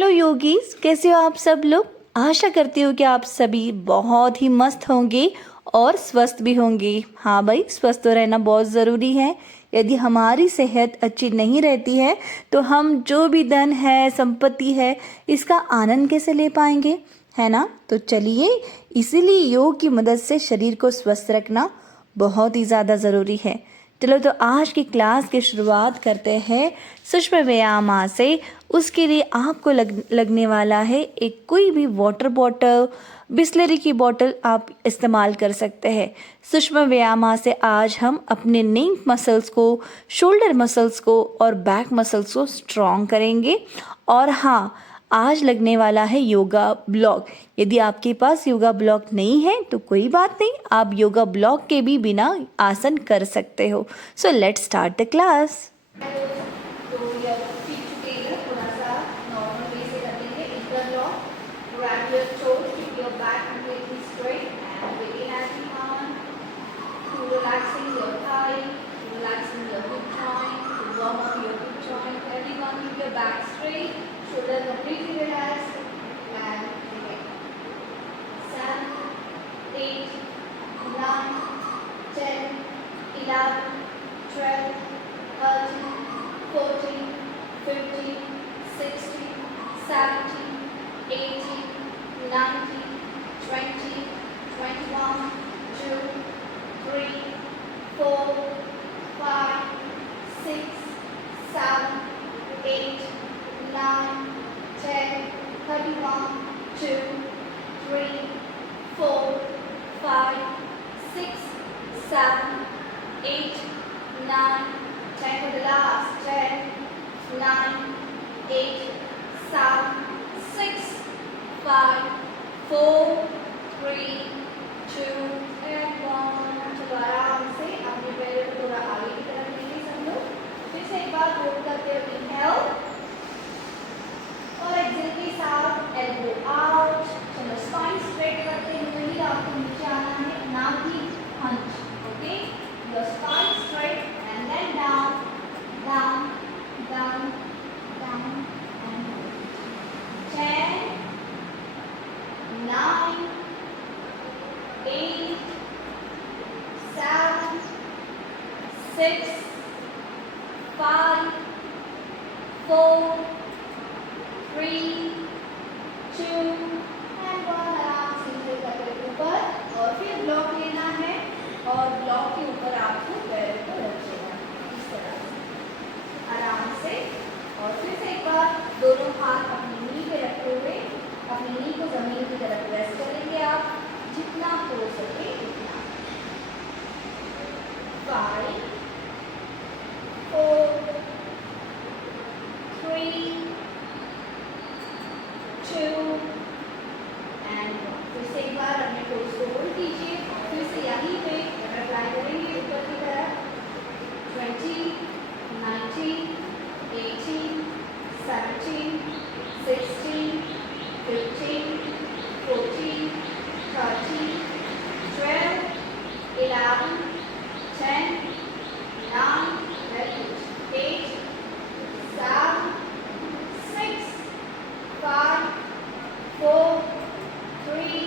Hello yogis, कैसे हो आप सब लोग। आशा करती हूँ कि आप सभी बहुत ही मस्त होंगे और स्वस्थ भी होंगे। हाँ भाई, स्वस्थ तो रहना बहुत ज़रूरी है। यदि हमारी सेहत अच्छी नहीं रहती है तो हम जो भी धन है, संपत्ति है, इसका आनंद कैसे ले पाएंगे, है ना। तो चलिए, इसीलिए योग की मदद से शरीर को स्वस्थ रखना बहुत ही ज़्यादा ज़रूरी है। चलो तो आज की क्लास की शुरुआत करते हैं सूक्ष्म व्यायाम से। उसके लिए आपको लगने वाला है एक कोई भी वाटर बॉटल, बिस्लरी की बॉटल आप इस्तेमाल कर सकते हैं। सूक्ष्म व्यायाम से आज हम अपने नेक मसल्स को, शोल्डर मसल्स को और बैक मसल्स को स्ट्रॉन्ग करेंगे। और हाँ, आज लगने वाला है योगा ब्लॉक। यदि आपके पास योगा ब्लॉक नहीं है तो कोई बात नहीं, आप योगा ब्लॉक के भी बिना आसन कर सकते हो। So let's start the class. Relaxing your thigh, relaxing your hip joint, to warm up your hip joint. Everyone keep your back straight, shoulders completely relaxed, and again. 7, 8, 9, 10, 11, 12, 13, 14, 15, 16, 17, 18, 19, 20, 21, 2, 3, 4, 5, 6, 7, 8, 9, 10, 31, 2, 3, 4, 5, 6, 7, 8, 9, 10 for the last. 10, 9, 8, 7, 6, 5, 4, 3, 2 and 1। चलो आराम से अपने पैरों को थोड़ा आगे की तरफ लेंगे सब लोग। फिर से एक बार होल्ड करते हुए इनहेल और एक्सहेल के साथ एल्बो आउट। चलो स्पाइन स्ट्रेट करते हुए ही आपको नीचे आना है, ना कि hunch. Okay, your spine straight and then down, down, down, down and 10, 9, 8, 7, 6, 5, 4, 3, 2 and 1। आराम से नीचे करके ऊपर और फिर ब्लॉक लेना है और ब्लॉक के ऊपर आपको पैर को रखिएगा इस तरह से आराम से। और फिर से एक बार दोनों हाथ अपनी नी पे रखते हुए अपनी नी को जमीन की तरफ प्रेस करेंगे आप जितना हो सके उतना। 5, 4, 3, 2 and 1। फिर से एक बार अपने टोस को होल्ड कीजिए और फिर से यहीं पे अप्लाई करेंगे ऊपर की तरफ। 20, 19, 18, 17, 16, 15, 14, 13, 12, 11, 10, 9, 8, 7, 6, 5, 4, 3,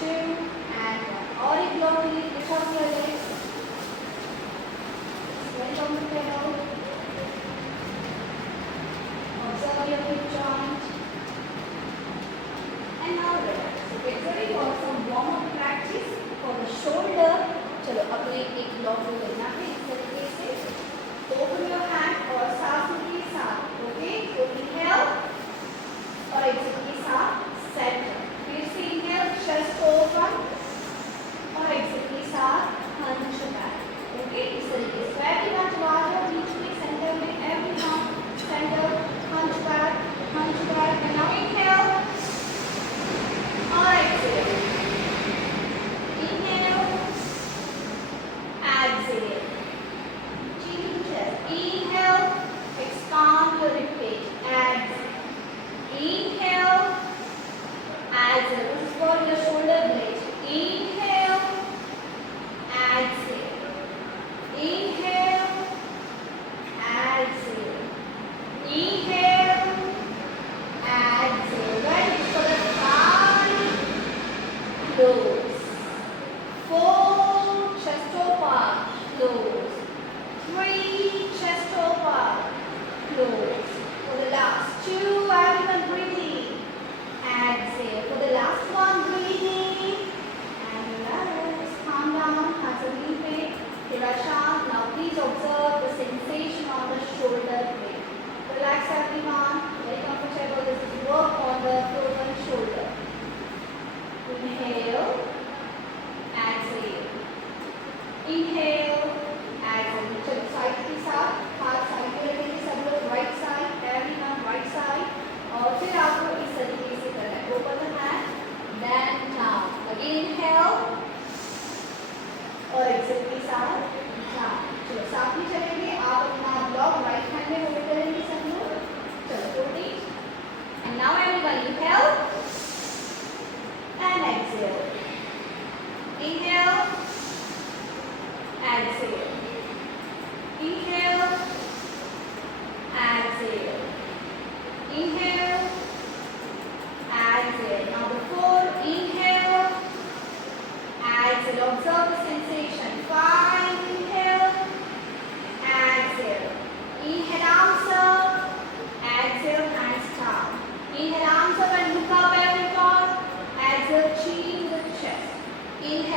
2 and 1। और एक ब्लॉक के लिए लिखा हुआ है observe your hip joint and now relax। So get ready for some warm up practice for the shoulder। चलो अपने एक ब्लॉक को लेना है इस तरीके से, open your hand और सांसों के साथ, ओके, तो inhale और exhale के साथ center। फिर से inhale chest open और exhale के साथ hunch back। ओके, इस तरीके से पैर की बात आवाज है बीच में सेंटर में every hand center hunch back and now inhale और exhale, inhale, exhale, chin to chest, inhale,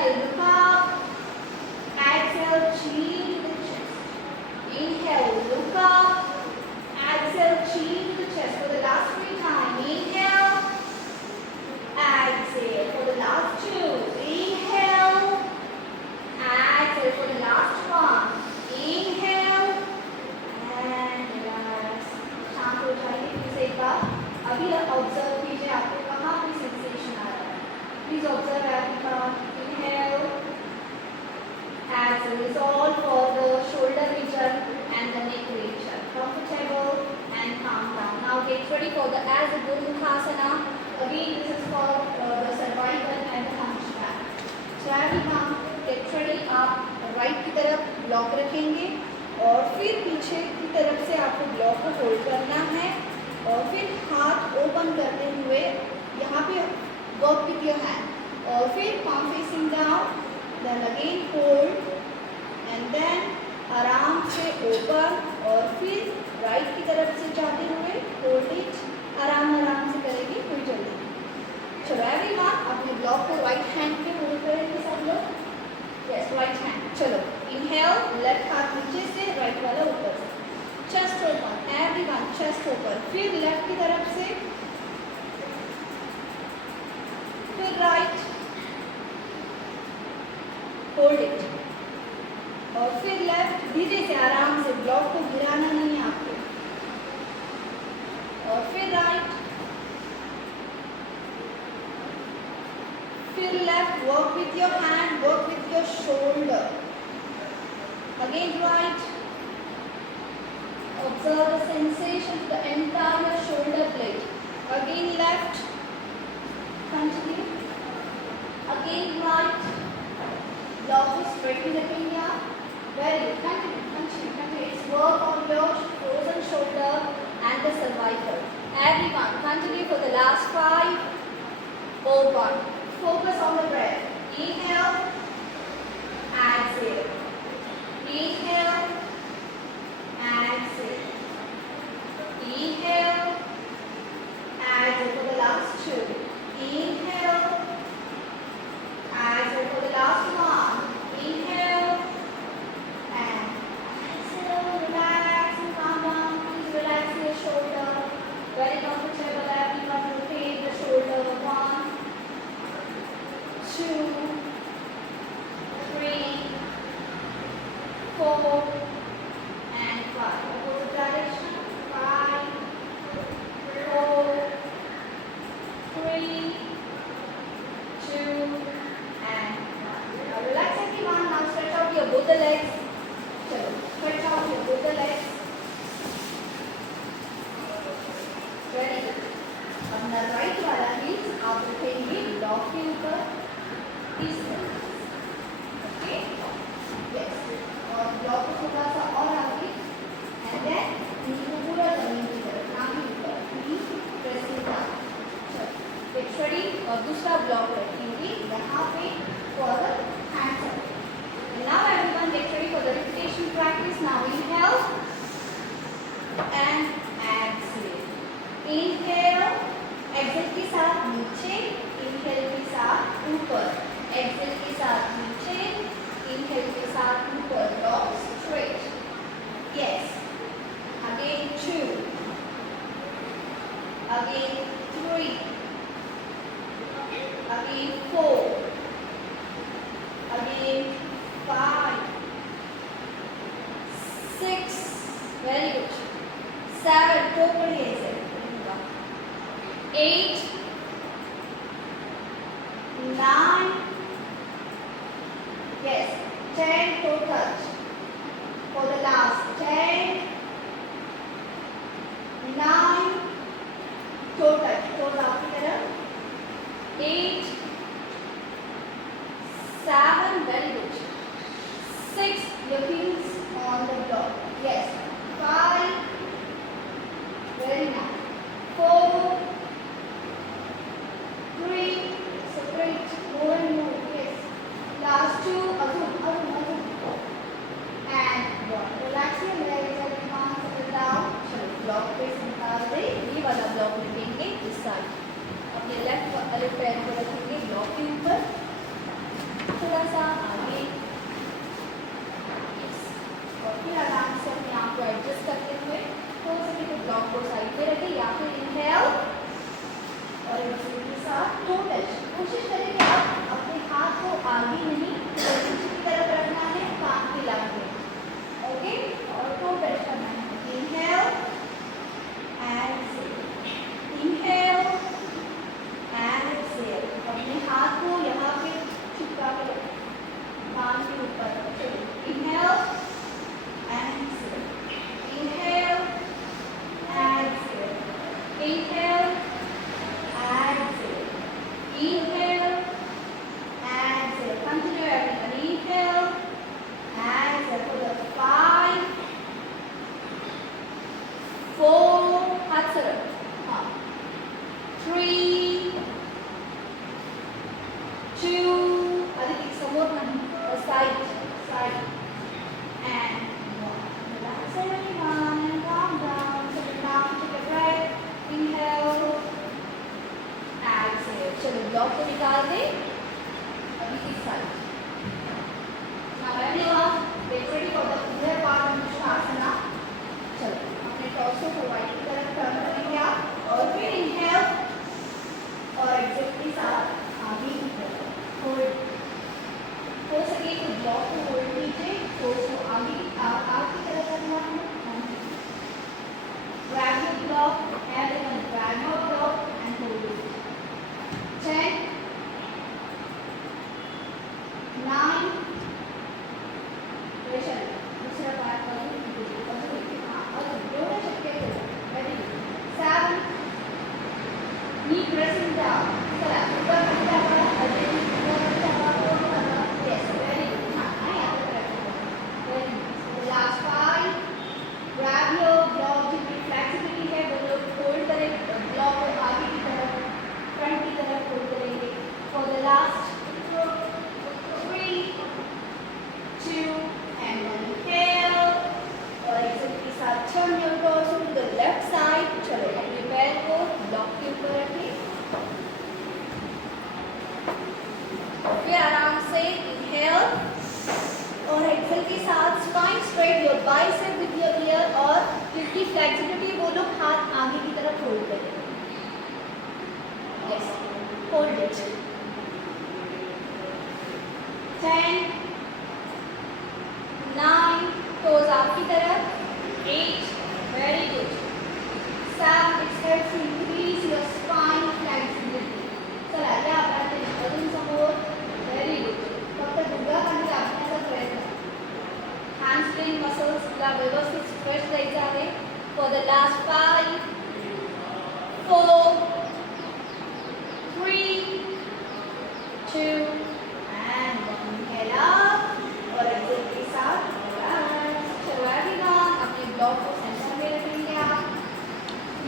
Inhale, look up. Exhale, chin to the chest. Inhale, look up. Exhale, chin to the chest. For the last 3 times. Inhale. Exhale. For the last 2. Inhale. Exhale. For the last 1. Inhale. And relax. शांत हो जाइए फिर से एक बार. अभी observe कीजिए आपको कहाँ पे सेंसेशन आ रहा है. Please observe everyone. Inhale. Exhale. Is all for the shoulder region and the neck region. Comfortable and calm down. Now get ready for the as a Gurmukhasana. Again, this is for the cervical and the hunchback. So everyone, get ready. आप right की तरफ block रखेंगे और फिर पीछे की तरफ से आपको ब्लॉक को होल्ड करना है और फिर हाथ ओपन करते हुए यहाँ पे वर्क विथ योर हैंड और फिर palm facing down, then again hold and then आराम से ओपन और फिर राइट की तरफ से जाते हुए होल्ड इट. आराम से करेंगे, कोई जल्दी नहीं. चलो एवरीवन, अपने ब्लॉक को राइट हैंड पे होल्ड करेंगे सब लोग. Yes, right hand. चलो इनहेल, लेफ्ट हाथ नीचे से, राइट वाला ऊपर से. Chest open everyone, chest open. फिर लेफ्ट की तरफ से, फिर राइट, होल्ड इट और फिर लेफ्ट. धीरे से आराम से, ब्लॉक को गिराना नहीं है आपको. और फिर राइट, फिर left. Work with your hand, work with your shoulder. Again right. Observe the sensation to the entire shoulder blade. Again left. Continue. Again right. Block is straight रखेंगे आप. Very good. Continue. It's work on your frozen shoulder and the cervical. Everyone, continue for the last 5. Open. Focus on the breath. Inhale. Exhale. Inhale. Exhale. Inhale. Exhale for the last 2. Inhale. Exhale for the last 1. Inhale. And exhale. Relax and calm down. Please relax your shoulder. Very comfortable. Everyone rotate the shoulder. 1, 2, 3, 4. And 5. Opposite direction. 5, 4, 3, 2, and 1. Now relax everyone. Now stretch out your both the legs. Chalo, stretch out your both the legs. Very good. अपना right वाला heels आप रखेंगे block के ऊपर. इस तरह. Okay. Yes. और block को थोड़ा सा और आगे एंड देन नी को पूरा जमीन की तरफ, ना ही ऊपर. नी प्रेसिंग डाउन. चलो गेट रेडी. और दूसरा ब्लॉक रखेंगे यहाँ पे for the hands up. Now everyone get ready for the repetition practice. Now inhale and exhale. Inhale, exhale के साथ नीचे, इनहेल के साथ ऊपर, एक्सहेल के साथ नीचे, inhale के साथ ऊपर. Lock straight. Yes. Again 2. Again 3. Again 4. Again 5. 6. Very good. 7. Totally ऐसे. 8. 9. Yes. 10 toe touch. For the last 10, 9, toe touch. Toes आपकी तरफ. 8, 7, very good. 6, your heels on the block. Yes. 5, very nice. 4, 3, separate, more and more. Yes. Last 2, azum. And 1. Relax your legs and arms settle down. चलो block पे निकाल दे. ये वाला block रखेंगे इस side. अपने लेफ्ट पैर को रखेंगे ब्लॉक के ऊपर. थोड़ा ब्लॉक को निकाल दें अभी इस side. Now everyone, get ready for the other part of Shavasana. चलो अपने टॉर्सो को राइट की तरफ टर्न करेंगे आप और फिर इनहेल और एक्सेल के साथ आगे की तरफ होल्ड। हो सके तो ब्लॉक को होल्ड कीजिए, तो उसको आगे की तरफ करना है। Grab your block, everyone grab your block and hold it. 10, 9, pressure दूसरा पार्ट दोनों चक्के को वेरी गुड। 7, नी प्रेसिंग डाउन, चला ऊपर बढ़ जाओ, अजय ऊपर बढ़ जाओ, यस वेरी गुड। हाँ यहाँ पर रखो, very good. Last 5, grab your block, जितनी फ्लेक्सिबिलिटी है वो लोग होल्ड करें ब्लॉक को आगे की तरफ, फ्रंट की तरफ होल्ड करेंगे। For the last 3, 2 and 1 inhale और एक्सेल के साथ turn your torso to the left side। चलो अपने पैर को ब्लॉक के ऊपर रखें और फिर आराम से inhale और एक्सेल के साथ spine straight, your bicep with your ear और जितनी फ्लेक्सिबिलिटी वो लोग हाथ आगे की तरफ होल्ड करें। Yes, hold it। 10, 9, toes आपकी तरफ, 8, very good। 7, it helps to increase your spine flexibility। चला या आपण अजून समोर, very good। फक्त दुसरा खाली आपल्याचा प्रयत्न, hamstring muscles ला व्यवस्थित स्ट्रेच द्यायचा आहे। for the last 5, 4, 3, 2 and 1 inhale up और एक्सेल के साथ चलो everyone अपने ब्लॉक को सेंटर में रखेंगे आप।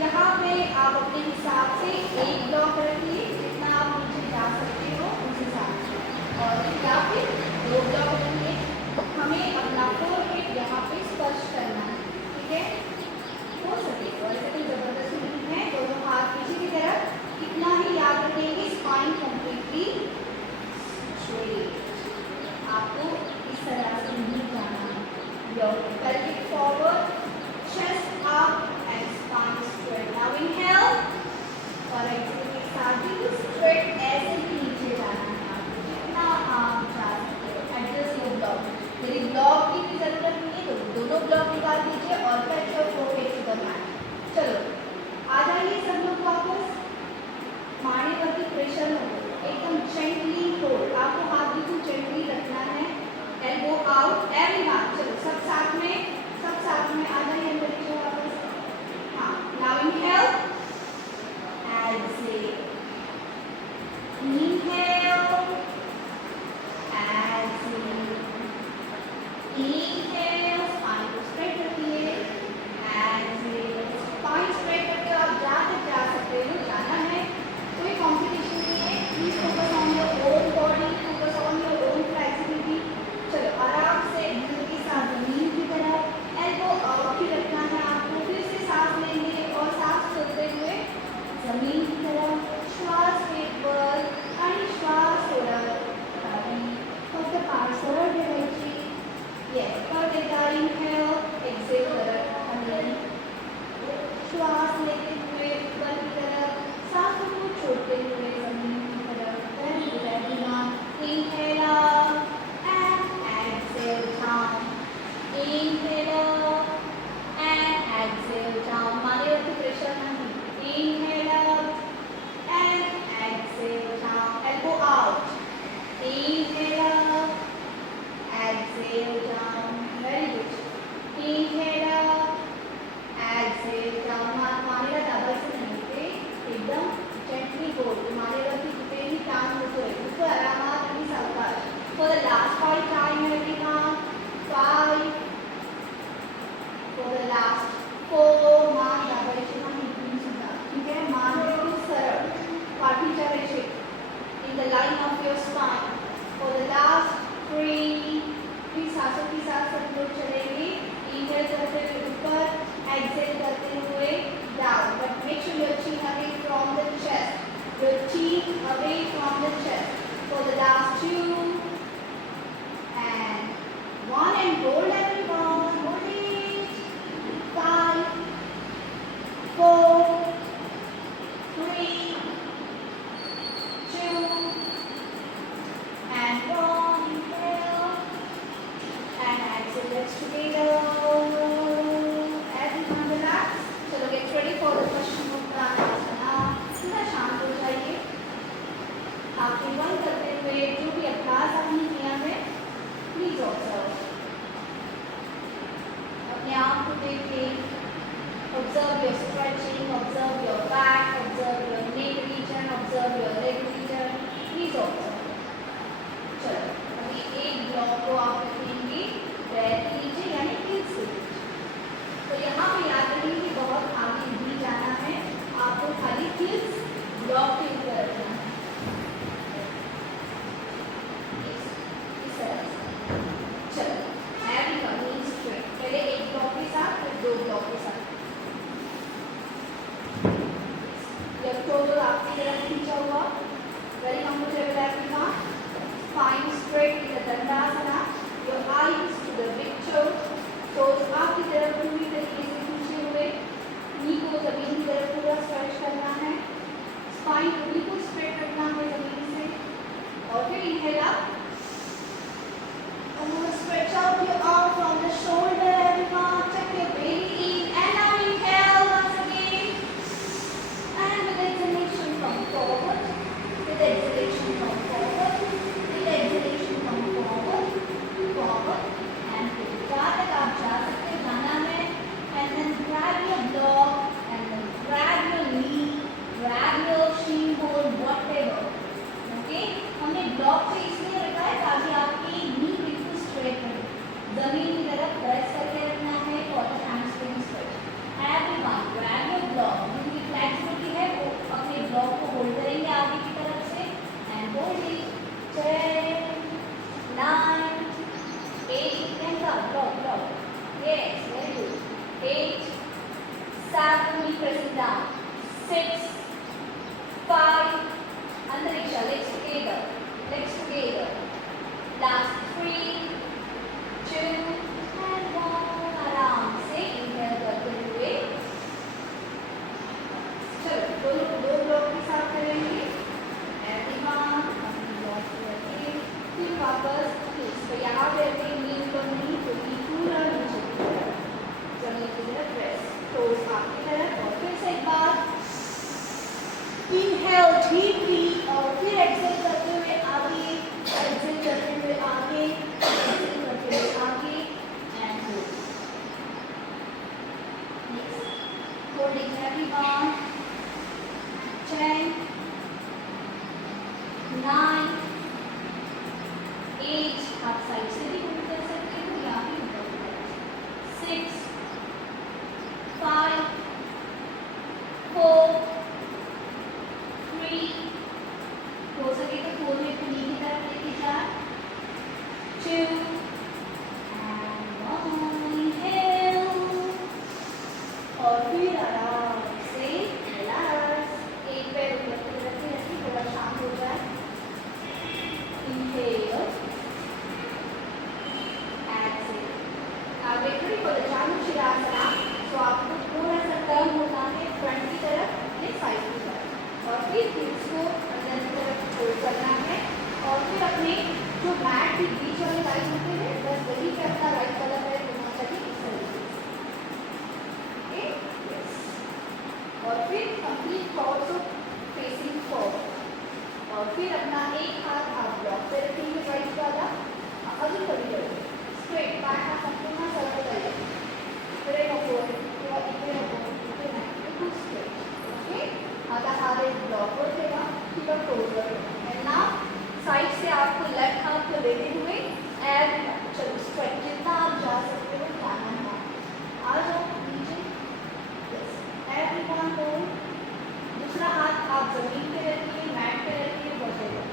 यहाँ पे आप अपने हिसाब से एक ब्लॉक रखिए, जितना आप नीचे जा सकते हो उस हिसाब से, और या फिर 2 ब्लॉक रखिए। हमें अपना फोरहेड यहाँ पे स्पर्श करना है, ठीक है? हो सके तो ऐसे कोई जबरदस्ती नहीं है, दोनों हाथ पीछे की तरफ, इतना ही याद रखेंगे स्पाइन कंप्लीटली स्ट्रेट। आपको इस तरह से नहीं जाना है। Your pelvic forward, chest up and spine straight। Now inhale और एक्सेल के साथ भी स्ट्रेट ऐसे ही नीचे जाना है आपको, जितना आप जा सकते हो। एडजस्ट योर ब्लॉक, यदि ब्लॉक की भी जरूरत नहीं है तो दोनों ब्लॉक निकाल दीजिए और touch your forehead to the mat. चलो आ जाइए सब लोग वापस, मारने पर भी प्रेशर हो, एकदम जेंटली होल्ड, आपको हाथ बिल्कुल जेंटली रखना है। एल्बो आउट एवरीवन, चलो सब साथ में आ जाइए अंदर की ओर वापस। हाँ, now inhale, exhale, inhale, exhale, inhale, spine को स्ट्रेट रखिए, एक्सेल, स्पाइन स्ट्रेट करके आप जहाँ तक जा सकते हो जाना है, कोई कॉम्पिटिशन नहीं है। Please focus on your own body, focus on your own flexibility. चलो आराम से एक्सेल के away from the chest. For the last 2 and 1 and hold everyone. Hold it. 5, 4, 3, 2 and 1. Inhale and exhale. Legs together. Everyone relax. चलो get ready for the पश्चिमोत्तानासना. थोड़ा शांत हो जाइए. आंखें बंद करते हुए जो भी अभ्यास आपने किया है प्लीज ऑब्जर्व. अपने आप को देखिए. Observe your stretching, observe your back, observe your neck region, observe your leg region. Please observe. चलो अभी एक ब्लॉक को आप रखेंगे पैर के नीचे यानी हिल्स के नीचे. तो यहाँ पे याद रखेंगे कि बहुत आगे नहीं जाना है. आपको खाली हिल्स ब्लॉक के ऊपर रखना है. इस तरह से. चलो everyone knees straight. पहले एक ब्लॉक के साथ फिर 2 ब्लॉक के साथ. लेफ्ट शोल्डर आपकी तरफ खींचा हुआ. Very comfortable everyone. Spine straight in the Dandasana. Your eyes to the big toe. Toes आपकी तरफ पूरी तरीके से खींचे हुए. नी को जमीन की तरफ पूरा स्ट्रेच करना है. स्पाइन को बिल्कुल स्ट्रेट रखना है जमीन से. और फिर inhale up. And now stretch out your arm from the shoulder everyone. Tuck your belly in and now inhale once again. And with exhalation come forward. With exhalation come forward. With exhalation come forward. Forward. And फिर जहाँ तक आप जा सकते जाना है. And then grab your block. And then grab your knee. Grab your shin bone. Whatever. Okay? हमने block पे इसलिए रखा है ताकि आपकी नी बिल्कुल स्ट्रेट रहे. जमीन की तरफ प्रेस करके रखना है for the hamstring stretch. Everyone grab your block. जिनकी फ्लेक्सिबिलिटी है वो अपने ब्लॉक को होल्ड करेंगे आगे की तरफ से and hold it. 10, 9, 8, 10 का block. Yes, very good. 8, 7, pressing down. 6, 5, अंतरिक्षा, legs together. Last 3, 2 and 1. आराम से inhale करते हुए. चलो दो ब्लॉक के साथ करेंगे. everyone अपनी ब्लॉक को रखिए. फिर वापस तो यहाँ पे अपनी नींद करनी तो पूरा नीचे की तरफ जमीन की तरफ प्रेस. टोस आपकी तरफ. और फिर से एक बार inhale deeply और फिर exhale करते हुए आगे. exhale करते हुए आगे. exhale करते हुए आगे and hold. Next, holding everyone. 10, 9, 8. आप साइड से भी होल्ड कर सकते हो या फिर ऊपर की तरफ. 6, 5, 4, 3. हो सके तो 4 में अपनी नी की तरफ लेके जा. 2 and 1. Inhale. और फिर आराम से रिलैक्स. एक पैर ऊपर की तरफ रखिए थोड़ा शांत हो जाए. Inhale. Exhale. आप get ready for the Chaturshirasana. तो आपको थोड़ा सा टर्न होना है फ्रंट की तरफ अपने साइड की तरफ. और फिर हिप्स को अंदर की तरफ फोल्ड करना है. और फिर अपने जो मैट के बीच वाले लाइन होते हैं बस वही पे अपना राइट कलर है घुमा चाहिए इस तरीके से. ओके. यस. और फिर कंप्लीट टॉर्सो फेसिंग फॉरवर्ड. और फिर अपना एक हाथ आप ब्लॉक पे रखेंगे राइट वाला. अभी कभी करेंगे स्ट्रेट बैक आप संपूर्ण सर्कल करेंगे. फिर एक अपोज इतने बिल्कुल स्ट्रेट. ओके. आधा हाथ एक ब्लॉक हो जाएगा. फिर आप टोज करेंगे. एंड नाउ साइड से आपको लेफ्ट हाथ को लेते हुए एंड चलो स्ट्रेट जितना आप जा सकते हो जाना है. आ जाओ नीचे. यस. Everyone hold. दूसरा हाथ आप जमीन पे रखिए. मैट पे रखिए. वॉटेवर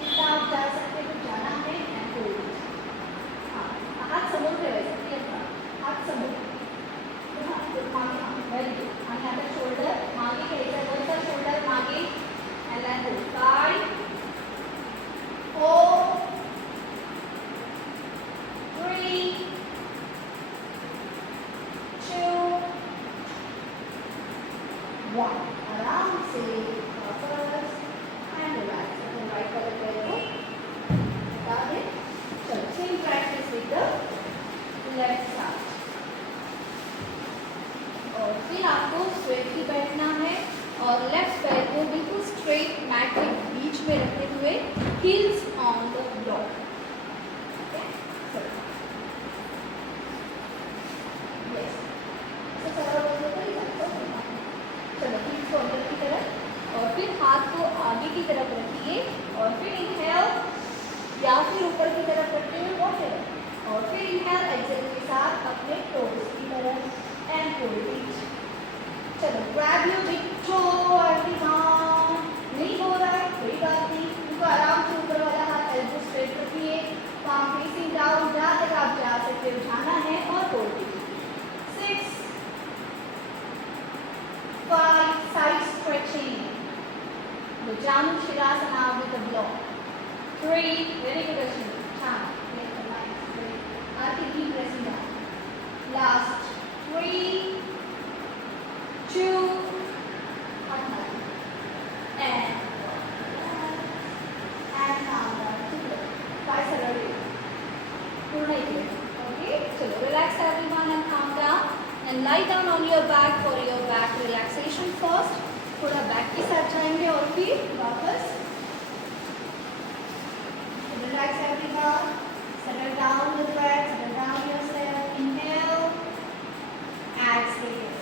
जितना आप जा सकते हो जाना है एंड होल्ड. हाँ हाथ समुद्र है वैसे अपना हाथ समुद्र. Very good. आणि आता शोल्डर मागे घ्यायचा. वरचा शोल्डर मागे and then hold. मैट के बीच में रखते हुए हील्स ऑन द ब्लॉक. चलो हील्स को अंदर की तरफ और फिर हाथ को आगे की तरफ रखिए और फिर इनहेल या फिर ऊपर की तरफ करते हुए वॉटर और फिर इनहेल एक्सेल के साथ अपने टोज की तरफ एंड होल्ड इट. चलो grab your big toe everyone. नहीं हो रहा है कोई बात नहीं, उनको आराम से ऊपर वाला हाथ एल्बो स्ट्रेट रखिए, पाम फेसिंग डाउन, जहाँ तक आप जा सकते उठाना है और hold it. 6 5 side stretching. Bhujanga Shirasana with the block. 3 very good Ashwini. Chant. Left and right. Great. Aarti keep pressing down. Last 3 2 1 and calm down. Twice already. पूर्ण ही okay. चलो relax everyone and calm down and lie down on your back for your back relaxation first. थोड़ा back के साथ जाएंगे और फिर वापस. Relax everyone. Settle down the breath. Settle down yourself. Inhale. Exhale.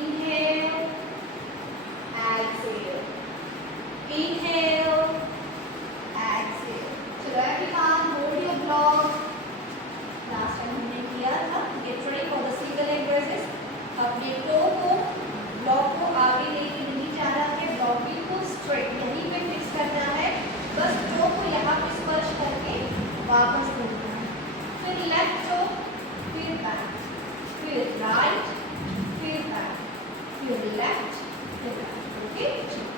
Inhale. Exhale. Inhale. Exhale. चलो everyone hold your block. Last time हमने किया था. Get ready for the single leg raises. अपने टो को ब्लॉक को आगे लेके नहीं जाना है, ब्लॉकिंग को स्ट्रेट यहीं पे फिक्स करना है. बस टो को यहाँ पे स्पर्श करके वापस करना है. फिर लेफ्ट टो, फिर बैक, फिर राइट, फिर बैक, फिर लेफ्ट, फिर right. Okay,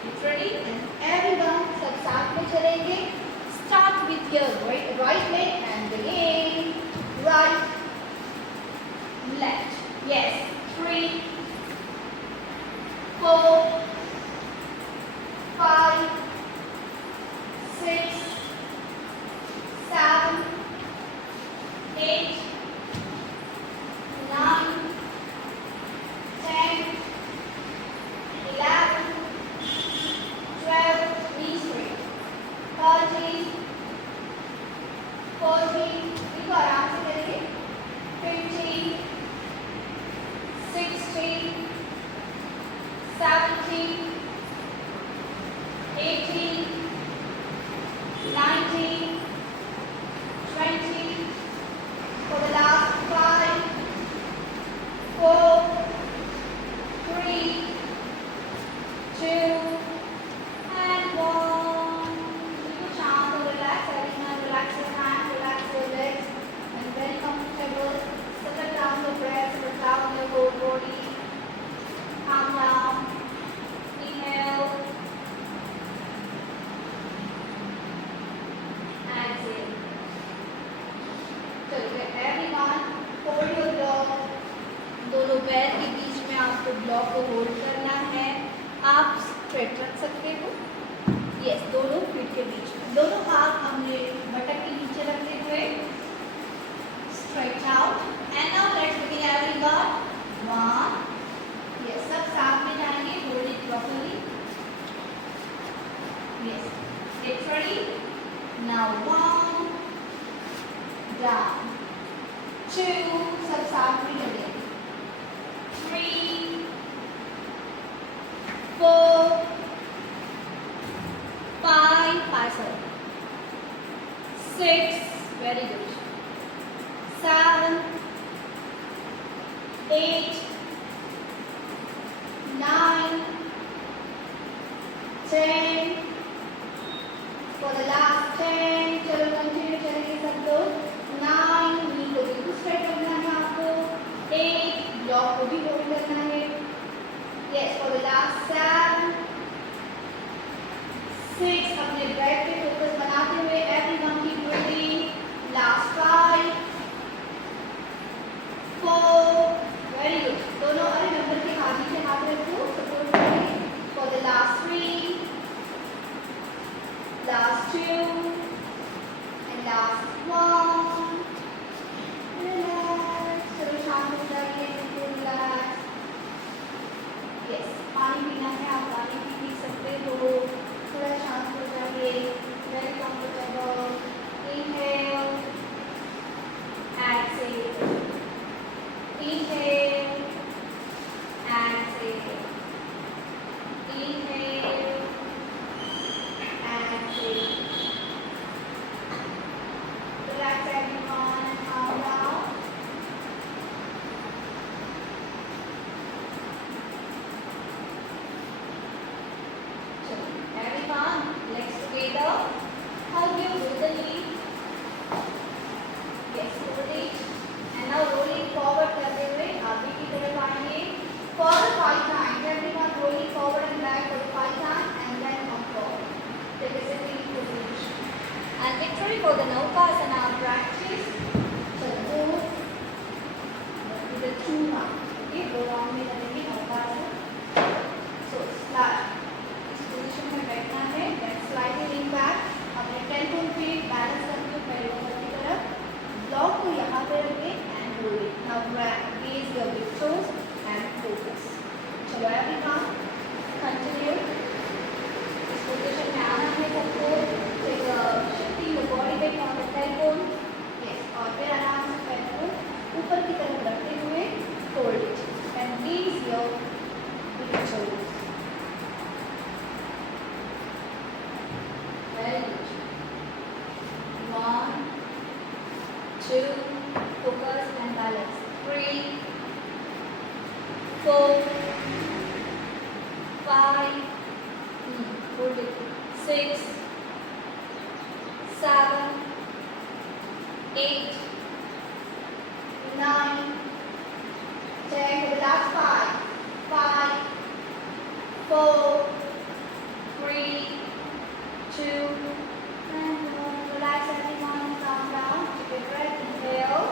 it's ready and everyone सब साथ में चलेंगे. Start with your right leg and again right left. Yes 3 4 5 6 7 8 9 10 11 12 knees straight 13 14 इनको आराम से करेंगे 15 16 17 18 19 20 for the last 5 4 3 2 and 1. Keep calm and relax. Everyone relax your hands, relax your legs and very comfortable. Settle down your breath, settle down your whole body. Calm down. Inhale. Exhale. चलिए everyone hold your block. दोनों पैर के बीच में आपको block को hold करना है. आप स्ट्रेट रख सकते हो. यस, दोनों फीट के बीच में दोनों हाथ हमने बटक के नीचे रखते हुए straight out. And now let's begin everyone. 1 yes, सब साथ में जाएंगे. Hold it properly. Yes, get ready. Now 1 down 2 सब साथ में चलेंगे. 3 4 5 6 very good 7 8 9 10 for the last 10. चलो कंटिन्यू करेंगे सब लोग. 9 नी को बिल्कुल स्ट्रेट करना है आपको. 8 ब्लॉक को भी होल्ड करना है. यस, फॉर द लास्ट 7 6 अपने ब्रेथ पे फोकस बनाते हुए एवरीवन की ब्रीथिंग. Last 5 4 very good. दोनों अरे नंबर के हाथ नीचे हाथ रखो सपोर्ट करें. For the last 3 last 2 and last 1. Relax. चलो शांत हो जाइए. बिल्कुल रिलैक्स. यस, पानी पीना है आप पानी पी सकते हो. थोड़ा शांत हो जाइए, very comfortable. Inhale, exhale, inhale, exhale, inhale, exhale. Relax everyone and calm down. Everyone, legs together. Hug your with the knee. Yes, hold it. And now rolling forward करते हुए आगे की तरफ आएंगे. For the 5 times, everyone rolling forward and back for the 5 times and then come forward. Take a sitting position. And victory for the Naukasana practice. So move with the 2 now. Okay, go around में करेंगे Naukasana. So start. इस position में बैठना है. Then slightly lean back. अपने 10 feet balance करके पैरों को की तरफ. ब्लॉक को यहाँ पे रखें and hold it. Now raise your big toes and focus. चलो everyone, continue. इस पोजीशन में आना है सबको. Take a shifting the body weight on the tailbone. Yes. और फिर आराम से पैर को ऊपर की तरफ रखते हुए hold it and release your big toes. Very good. 1, 2, focus and balance. 3, 4, 5, hold it. 6, 7, 8, 9, 10. For the last 5, 5, 4, 3, 2, and 1. Relax everyone and calm down. Take a breath. Inhale.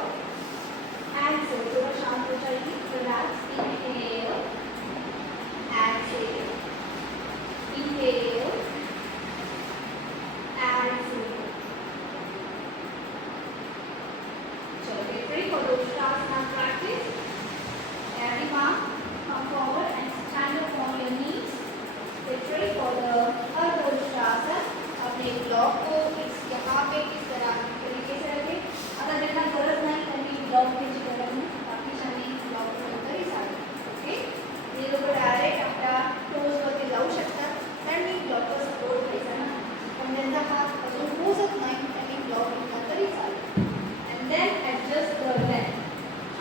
Exhale. थोड़ा शांत हो जाइए. Relax. Inhale. Exhale. Inhale. Exhale. चलो get ready for the Uttanasana practice. Everyone, come forward and stand up on your knees. Get ready for the Ardha Uttanasana. अपने block को इस यहाँ पे इस तरह तरीके से रखें. अगर देखना गरज नहीं करनी ब्लॉक के जगह में बाकी जाने ब्लॉक नंतर ही सारे. ओके, ये लोग डायरेक्ट आपल्या टोज वरती जाऊ शकतात. त्यांनी ब्लॉकवर सपोर्ट घ्यायचा ना. पण त्यांचा हात अजून पोहोचत नाही. त्यांनी ब्लॉक नंतर ही चालेल. And then adjust the length.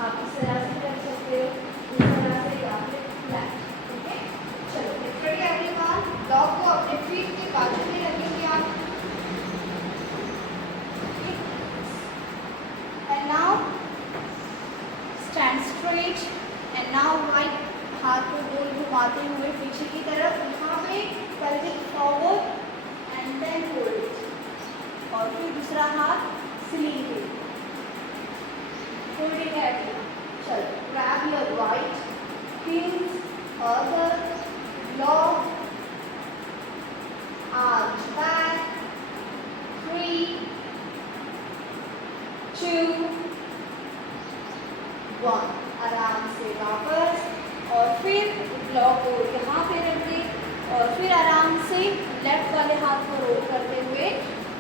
आप इस तरह से कर सकते हो, इस तरह से या फिर फ्लैट. ओके, चलो गेट रेडी एवरीवन. ब्लॉक को अपने फीट के बाजू में रखेंगे आप. And now stand straight and now right हाथ को गोल घुमाते हुए पीछे की तरफ. यहाँ पे pelvic forward and then hold it. और फिर दूसरा हाथ सीलिंग पे holding है. चलो grab your right heels, other block, arch back. 3, 2, 1. आराम से वापस और फिर ब्लॉक को यहाँ पे रख दें और फिर आराम से लेफ्ट वाले हाथ को रोल करते हुए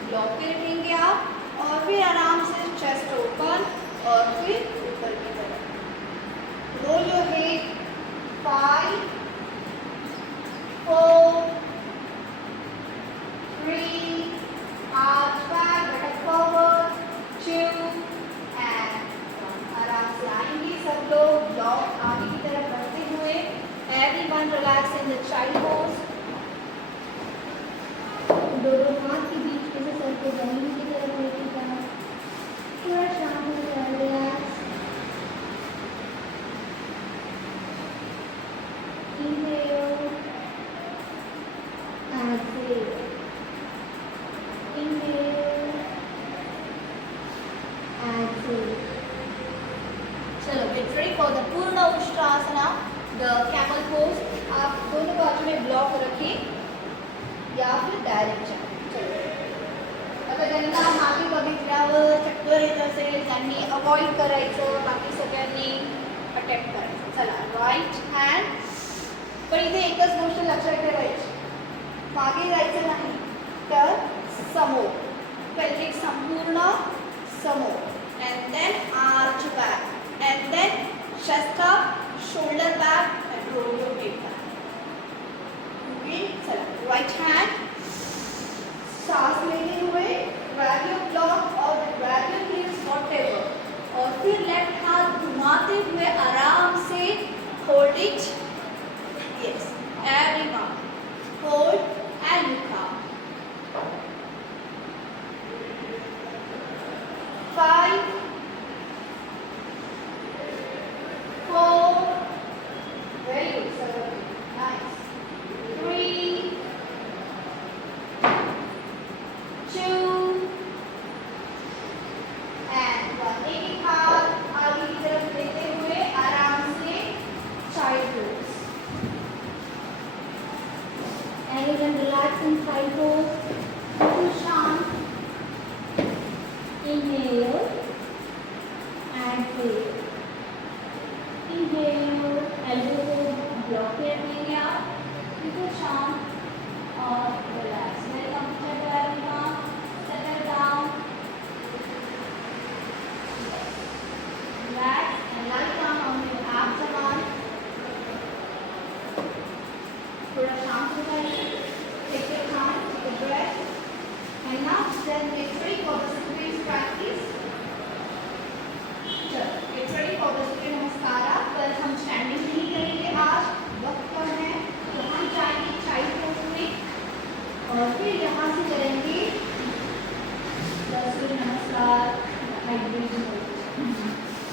ब्लॉक पे रखेंगे आप. और फिर आराम से चेस्ट ओपन और फिर ऊपर की तरफ. Roll your head. 5, 4, 3, arch back, back forward, 2 and 1. आराम से आएंगे सब लोग ब्लॉक आगे की तरफ बढ़ते हुए. Everyone relax in the child pose. दोनों हाथ के बीच में से सर को जमीन की तरफ लेके जाना. थोड़ा शांत हो जाए. Relax. Inhale. Exhale. Inhale. Exhale. चलो get ready for the Purna Uttanasana, the camel pose. आप दोनों बाजू में ब्लॉक रखिए या फिर डायरेक्ट जाए. चलो आता त्यांना मागे बघितल्यावर चक्कर येत असेल त्यांनी अवॉइड करायचं. बाकी सगळ्यांनी अटॅक करायचं. चला राईट हँड. पण इथे एकच गोष्ट लक्षात ठेवायची. मागे जायचं नाही, तर समोर, पेल्विक संपूर्ण समोर, and then arch back, and then chest up, shoulder back, and roll your weight back. Okay, चला, right hand, सांस लेते हुए grab your block और grab your heels whatever, और फिर लेफ्ट हाथ घुमाते हुए आराम से hold it. Yes, everyone, hold and look up. 5, 4, very good, Sarvati, nice. 3, 2, and 1. एक एक हाथ आगे की तरफ लेते हुए आराम से child pose. And you can relax in child pose. Full shank. Inhale and exhale. Inhale, elbow को block पे रखेंगे आप. बिल्कुल शांत और relax. Very comfortable everyone. Settle down. Relax and lie down on your abdomen. थोड़ा शांत हो जाइए. Take your time, take a breath. And now then get ready for the split practice. चलो, get ready for the split नमस्कारा. पर हम standing नहीं करेंगे आज, वक्त कम है, तो हम जाएंगे चाइल्ड पोज में और फिर यहाँ से करेंगे सूर्य नमस्कार hybrid mode.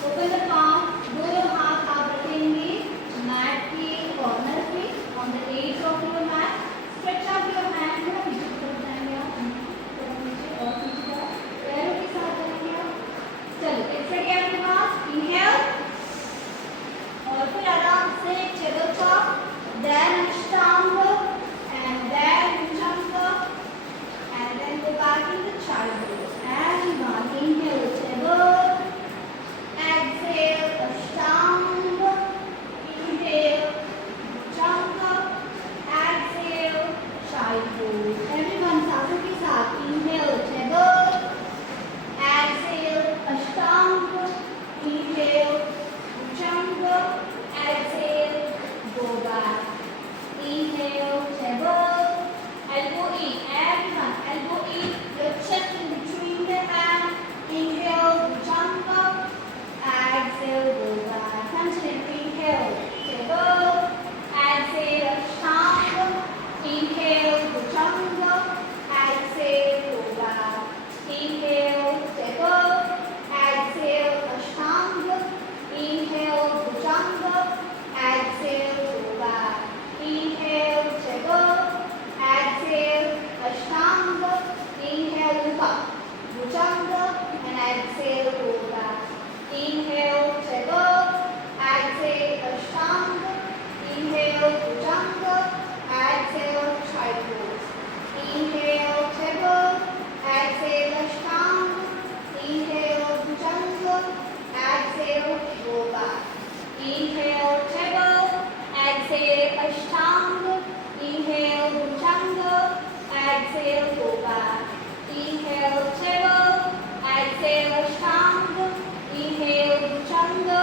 Open the palm, दोनों हाथ आप रखेंगे मैट के कॉर्नर पे on the edge of your mat. Stretch out your hand, थोड़ा पीछे की तरफ जाएंगे आप, थोड़ा नीचे और पीछे की तरफ, पैरों के साथ जाएंगे आप. चलो, एक सेकंड आपके पास. Inhale और फिर आराम से Chaturanga, then Ashtanga, and then Bhujanga, and then go back in the child pose. And one, inhale Chaturanga, exhale Ashtanga, inhale Bhujanga, exhale child pose. Everyone सांसों के साथ. Inhale Chaturanga, exhale Ashtanga, inhale Bhujanga, exhale go back. Inhale Chaturanga, elbow in. Everyone, elbow in. Your chest in between the hand. Inhale Bhujanga, exhale go back. Continue. Inhale Chaturanga, exhale Ashtanga, inhale Bhujanga, exhale go back. Inhale Chaturanga, exhale Ashtanga, inhale Bhujanga, exhale go back. Inhale Chaturanga, exhale Ashtanga, inhale look up. Bhujanga and exhale go back. Inhale Chaturanga, exhale Ashtanga, inhale Bhujanga, exhale child pose. Inhale Chaturanga, exhale Ashtanga, inhale Bhujanga, exhale go back. Inhale Chaturanga, exhale Ashtanga, inhale Bhujanga, exhale go back. Inhale Chaturanga, exhale Ashtanga, inhale Bhujanga,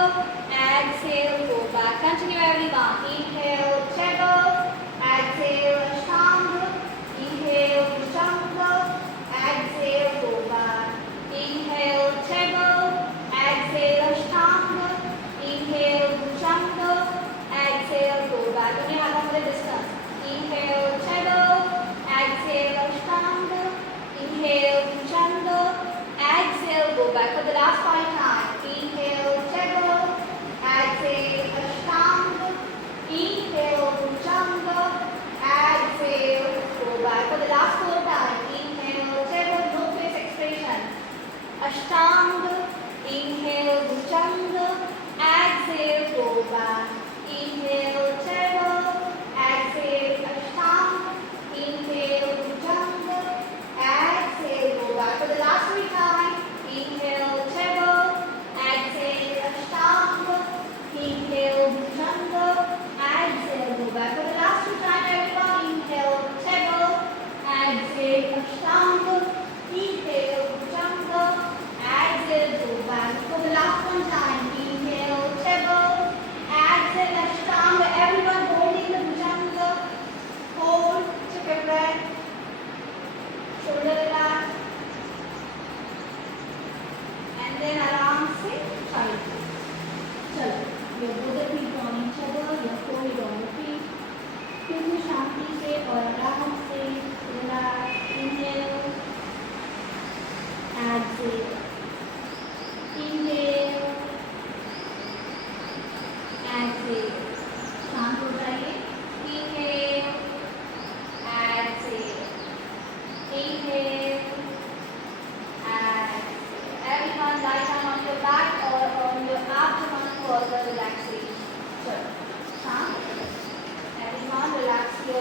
exhale go back. Continue everyone. Inhale Chaturanga, exhale Ashtanga, inhale Bhujanga, exhale go back. Inhale Chaturanga, exhale Ashtanga, inhale Bhujanga, exhale go back. उन्हें हाथों में distance. Inhale Chaturanga, exhale Ashtanga, inhale Bhujanga, exhale go back. For the last 5 times. Inhale Chaturanga, exhale Ashtanga,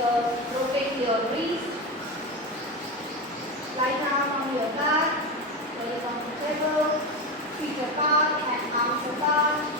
rotate your wrist. Lie down on your back, very comfortable. Feet apart and arms apart.